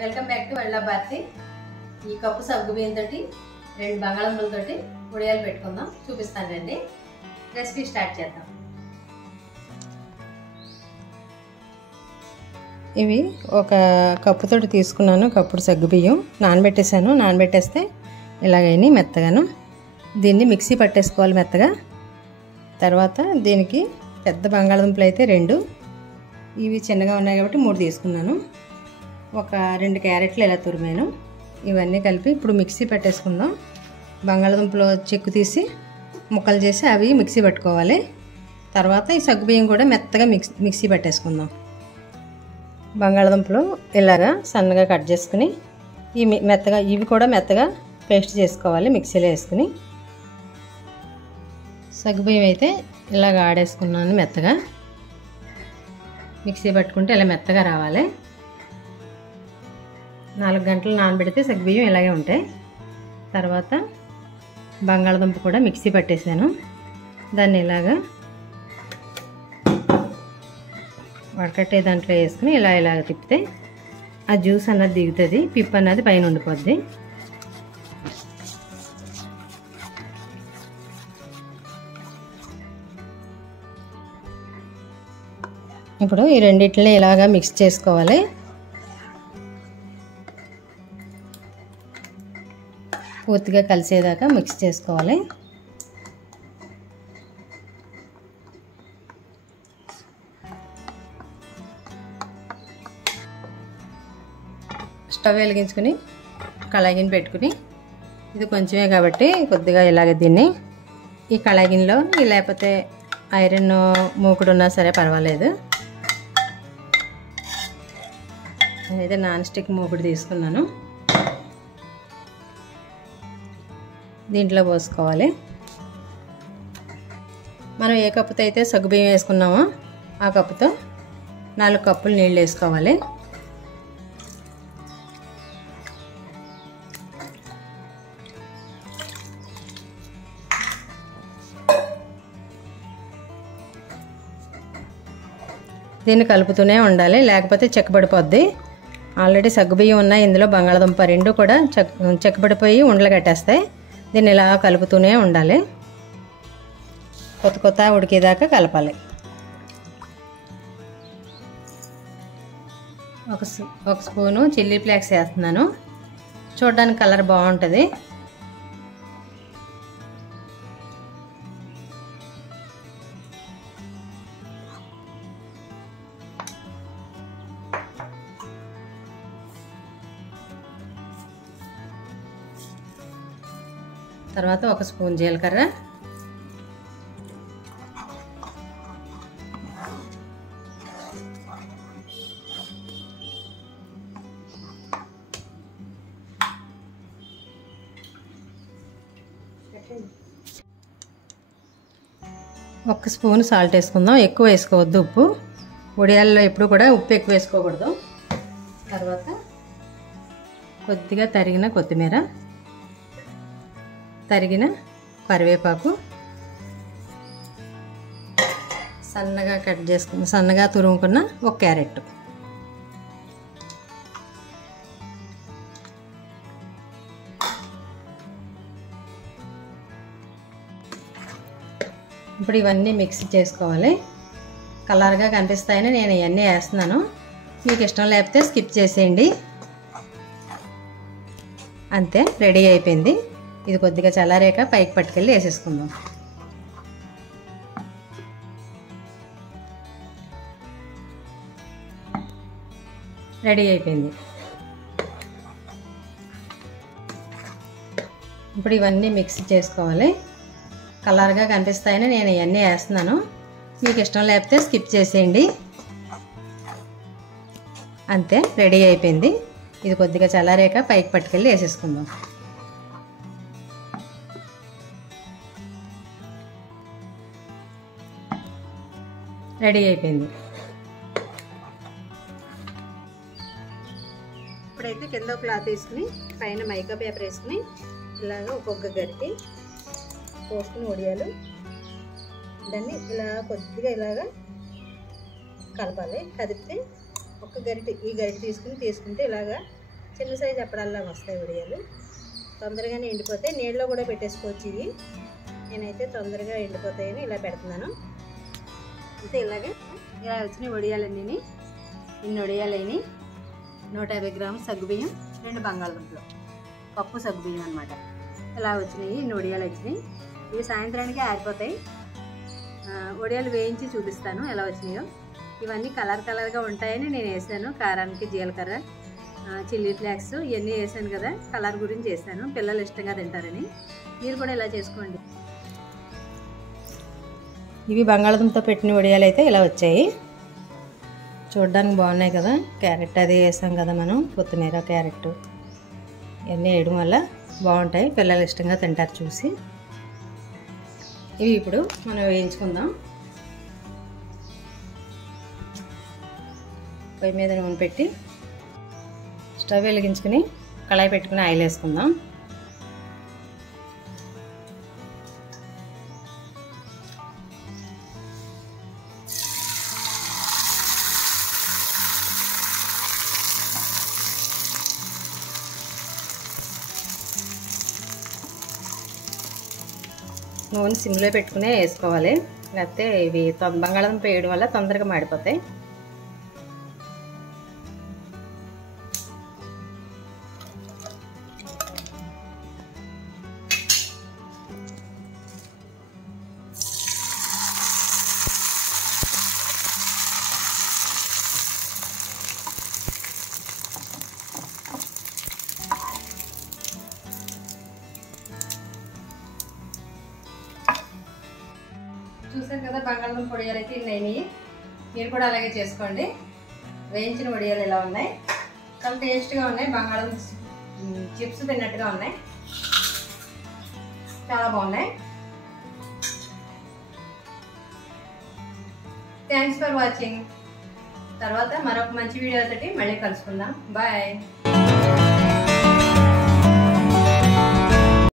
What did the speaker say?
Welcome back to world of Bharati. ఈ cup సగ్గు బియ్యంతోటి 2 బంగాళదుంపలతోటి ఉడియాలు పెట్టుకుందాం, చూపిస్తాను రండి. రెసిపీ స్టార్ట్ చేద్దాం. ఇవి ఒక కప్పుతోటి తీసుకున్నాను. కప్పుడు సగ్గుబియ్యం నానబెట్టేసాను. నానబెట్టేస్తే ఇలాగైనా మెత్తగాను దీన్ని మిక్సీ పట్టేసుకోవాలి మెత్తగా. తర్వాత దీనికి పెద్ద బంగాళదుంపలు అయితే 2, ఇవి చిన్నగా ఉన్నాయి కాబట్టి 3 తీసుకున్నాను. ఒక 2 క్యారెట్లు ఇలా తురిమాను. ఇవన్నీ కలిపి ఇప్పుడు మిక్సీ పెట్టేసుకుందాం. బంగాళదుంపలు చెక్కు తీసి ముక్కలు చేసి అవి మిక్సీ పట్టుకోవాలి. తర్వాత ఈ సగ్గుబియ్యం కూడా మెత్తగా మిక్సీ పెట్టేసుకుందాం. బంగాళదుంపలు ఇలాగా సన్నగా కట్ చేసుకుని ఇవి కూడా మెత్తగా పేస్ట్ చేసుకోవాలి మిక్సీలో వేసుకుని. సగ్గుబియ్యం అయితే ఇలాగ ఆడేసుకున్నాను మెత్తగా. మిక్సీ పట్టుకుంటే ఇలా మెత్తగా రావాలి. 4 గంటలు నానబెడితే సగ్గుబియ్యం ఇలాగే ఉంటాయి. తర్వాత బంగాళదుంప కూడా మిక్సీ పట్టేసాను. దాన్ని ఇలాగా వడకట్టే దాంట్లో వేసుకుని ఇలాగ తిప్పితే ఆ జ్యూస్ అన్నది దిగుతుంది, పిప్ అన్నది పైన ఉండిపోద్ది. ఇప్పుడు ఈ రెండిట్లని ఇలాగా మిక్స్ చేసుకోవాలి. పూర్తిగా కలిసేదాకా మిక్స్ చేసుకోవాలి. స్టవ్ వెలిగించుకుని కళాయిని పెట్టుకుని, ఇది కొంచెమే కాబట్టి కొద్దిగా ఇలాగ దీన్ని ఈ కళాయిలో, లేకపోతే ఐరన్ మూకుడు ఉన్నా సరే పర్వాలేదు. నేనైతే నాన్ స్టిక్ మూకుడు తీసుకున్నాను. దీంట్లో పోసుకోవాలి. మనం ఏ కప్పుతో అయితే సగ్గుబియ్యం వేసుకున్నామో ఆ కప్పుతో 4 కప్పులు నీళ్ళు వేసుకోవాలి. దీన్ని కలుపుతూనే ఉండాలి, లేకపోతే చెక్కబడిపోద్ది. ఆల్రెడీ సగ్గుబియ్యం ఉన్నాయి, ఇందులో బంగాళదుంప 2 కూడా చెక్కబడిపోయి ఉండలు కట్టేస్తాయి. దీన్ని ఇలా కలుపుతూనే ఉండాలి. కొత్త ఉడికేదాకా కలపాలి. ఒక స్పూను చిల్లీ ఫ్లేక్స్ వేస్తున్నాను, చూడడానికి కలర్ బాగుంటుంది. తర్వాత ఒక స్పూన్ జీలకర్ర, ఒక స్పూన్ సాల్ట్ వేసుకుందాం. ఎక్కువ వేసుకోవద్దు ఉప్పు. ఉడియాల్లో ఎప్పుడు కూడా ఉప్పు ఎక్కువ వేసుకోకూడదు. తర్వాత కొద్దిగా తరిగిన కొత్తిమీర, తరిగిన కరివేపాకు, సన్నగా తురుముకున్న ఒక క్యారెట్, ఇప్పుడు ఇవన్నీ మిక్స్ చేసుకోవాలి. కలర్గా కనిపిస్తాయని నేను ఇవన్నీ వేస్తున్నాను. మీకు ఇష్టం లేకపోతే స్కిప్ చేసేయండి. అంతే, రెడీ అయిపోయింది. ఇది కొద్దిగా చల్లారాక పైకి పట్టుకెళ్ళి వేసేసుకుందాం. రెడీ అయిపోయింది. ఇప్పుడు ఇవన్నీ మిక్స్ చేసుకోవాలి. కలర్గా కనిపిస్తాయని నేను ఇవన్నీ వేస్తున్నాను. మీకు ఇష్టం లేకపోతే స్కిప్ చేసేయండి. అంతే, రెడీ అయిపోయింది. ఇది కొద్దిగా చల్లారాక పైకి పట్టుకెళ్ళి వేసేసుకుందాం. రెడీ అయిపోయింది. ఇప్పుడైతే కింద క్లాత్ వేసుకుని పైన మైకా పేపర్ వేసుకుని ఇలాగ ఒక్కొక్క గరిటె పోసుకుని ఉడియాలు దాన్ని ఇలా కొద్దిగా ఇలాగా కలపాలి. కదిపితే ఒక గరిటె ఈ గరిటె తీసుకుంటే ఇలాగా చిన్న సైజు అప్పడాల్లాగా వస్తాయి వడియాలు. తొందరగానే ఎండిపోతాయి. నీళ్ళలో కూడా పెట్టేసుకోవచ్చు ఇవి. నేనైతే తొందరగా ఎండిపోతాయని ఇలా పెడుతున్నాను. అంతే ఇలా వచ్చినాయి వడియాలన్నీ. ఇన్ని వడియాలని 150 గ్రాముల సగ్గుబియ్యం, 2 బంగాళదుంపలు, పప్పు సగ్గుబియ్యం అనమాట. ఇలా వచ్చినాయి. ఇన్ని వడియాలు వచ్చినాయి. ఇవి సాయంత్రానికి ఆరిపోతాయి. వడియాలు వేయించి చూపిస్తాను ఎలా వచ్చినాయో. ఇవన్నీ కలర్గా ఉంటాయని నేను వేసాను. కారానికి జీలకర్ర, చిల్లీ ఫ్లేక్స్ ఇవన్నీ వేసాను కదా, కలర్ గురించి వేసాను. పిల్లలు ఇష్టంగా తింటారని. మీరు కూడా ఇలా చేసుకోండి. ఇవి బంగాళదుంపతో పెట్టిన వడియాలు అయితే ఇలా వచ్చాయి. చూడడానికి బాగున్నాయి కదా. క్యారెట్ అది వేసాం కదా మనం, కొత్తిమీర, క్యారెట్ ఇవన్నీ వేయడం వల్ల బాగుంటాయి. పిల్లలు ఇష్టంగా తింటారు చూసి. ఇవి ఇప్పుడు మనం వేయించుకుందాం. పొయ్యి మీద నూనె పెట్టి స్టవ్ వెలిగించుకుని కళాయి పెట్టుకుని ఆయిల్ వేసుకుందాం. నూనె సిమ్లో పెట్టుకునే వేసుకోవాలి, లేకపోతే ఇవి బంగాళదుంప వేయడం వల్ల తొందరగా మాడిపోతాయి. చూసారు కదా బంగాళదుంప వడియాలు అయితే ఇన్ని. మీరు కూడా అలాగే చేసుకోండి. వేయించిన వడియాలు ఎలా ఉన్నాయి, చాలా టేస్ట్గా ఉన్నాయి. బంగాళదుంప చిప్స్ తిన్నట్టుగా ఉన్నాయి, చాలా బాగున్నాయి. Thanks for watching. తర్వాత మరొక మంచి వీడియో తోటి మళ్ళీ కలుసుకుందాం. బాయ్.